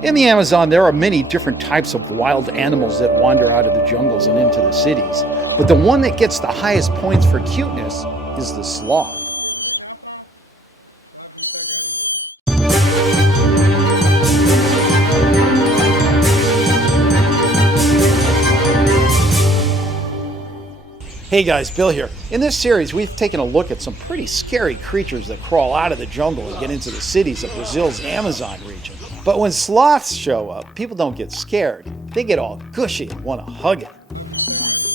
In the Amazon, there are many different types of wild animals that wander out of the jungles and into the cities, but the one that gets the highest points for cuteness is the sloth. Hey guys, Bill here. In this series, we've taken a look at some pretty scary creatures that crawl out of the jungle and get into the cities of Brazil's Amazon region. But when sloths show up, people don't get scared. They get all gushy and want to hug it.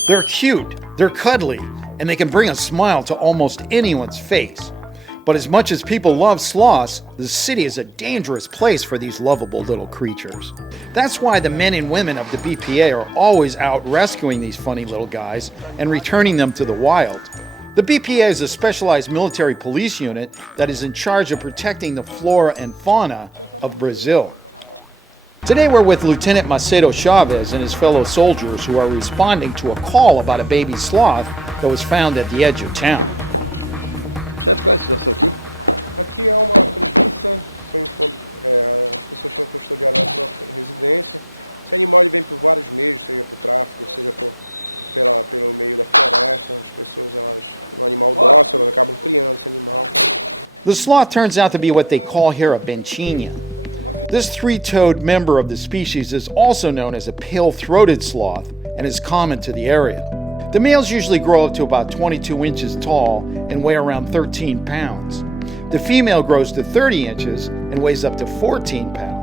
They're cute, they're cuddly, and they can bring a smile to almost anyone's face. But as much as people love sloths, the city is a dangerous place for these lovable little creatures. That's why the men and women of the BPA are always out rescuing these funny little guys and returning them to the wild. The BPA is a specialized military police unit that is in charge of protecting the flora and fauna of Brazil. Today we're with Lieutenant Macedo Chavez and his fellow soldiers who are responding to a call about a baby sloth that was found at the edge of town. The sloth turns out to be what they call here a bentinha. This three-toed member of the species is also known as a pale-throated sloth and is common to the area. The males usually grow up to about 22 inches tall and weigh around 13 pounds. The female grows to 30 inches and weighs up to 14 pounds.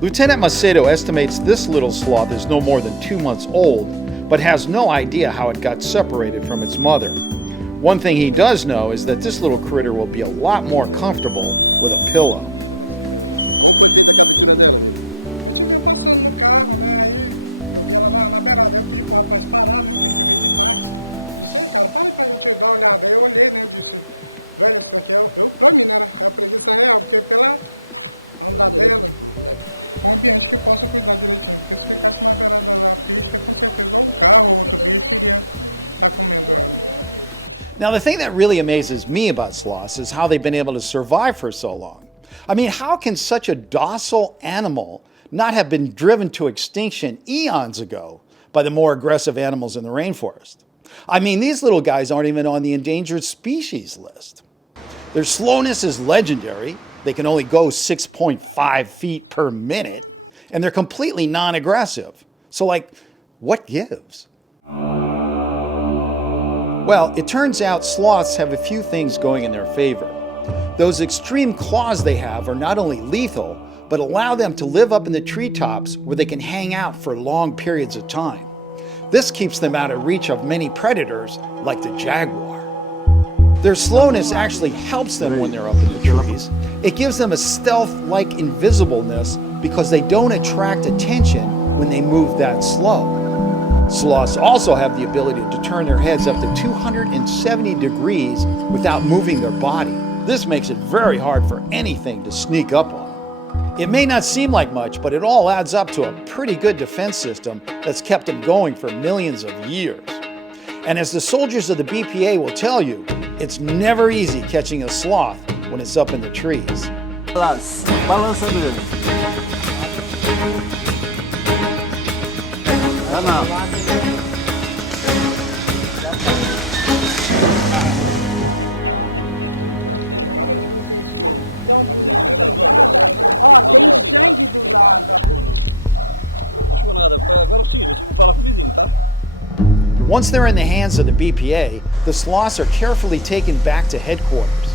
Lieutenant Macedo estimates this little sloth is no more than 2 months old, but has no idea how it got separated from its mother. One thing he does know is that this little critter will be a lot more comfortable with a pillow. Now, the thing that really amazes me about sloths is how they've been able to survive for so long. I mean, how can such a docile animal not have been driven to extinction eons ago by the more aggressive animals in the rainforest? I mean, these little guys aren't even on the endangered species list. Their slowness is legendary. They can only go 6.5 feet per minute, and they're completely non-aggressive. So, what gives? Well, it turns out sloths have a few things going in their favor. Those extreme claws they have are not only lethal, but allow them to live up in the treetops where they can hang out for long periods of time. This keeps them out of reach of many predators, like the jaguar. Their slowness actually helps them when they're up in the trees. It gives them a stealth-like invisibleness because they don't attract attention when they move that slow. Sloths also have the ability to turn their heads up to 270 degrees without moving their body. This makes it very hard for anything to sneak up on them. It may not seem like much, but it all adds up to a pretty good defense system that's kept them going for millions of years. And as the soldiers of the BPA will tell you, it's never easy catching a sloth when it's up in the trees. Balança mesmo. Once they're in the hands of the BPA, the sloths are carefully taken back to headquarters.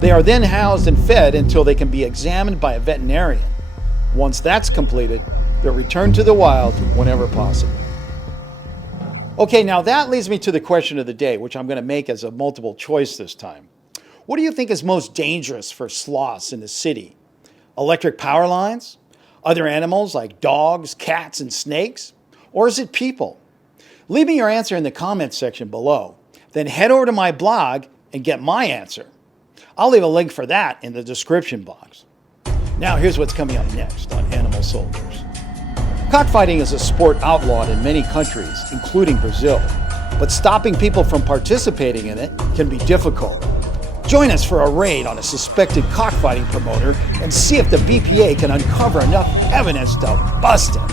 They are then housed and fed until they can be examined by a veterinarian. Once that's completed, they're returned to the wild whenever possible. Okay, now that leads me to the question of the day, which I'm going to make as a multiple choice this time. What do you think is most dangerous for sloths in the city? Electric power lines? Other animals like dogs, cats, and snakes? Or is it people? Leave me your answer in the comments section below. Then head over to my blog and get my answer. I'll leave a link for that in the description box. Now here's what's coming up next on Animal Soldiers. Cockfighting is a sport outlawed in many countries, including Brazil. But stopping people from participating in it can be difficult. Join us for a raid on a suspected cockfighting promoter and see if the BPA can uncover enough evidence to bust him.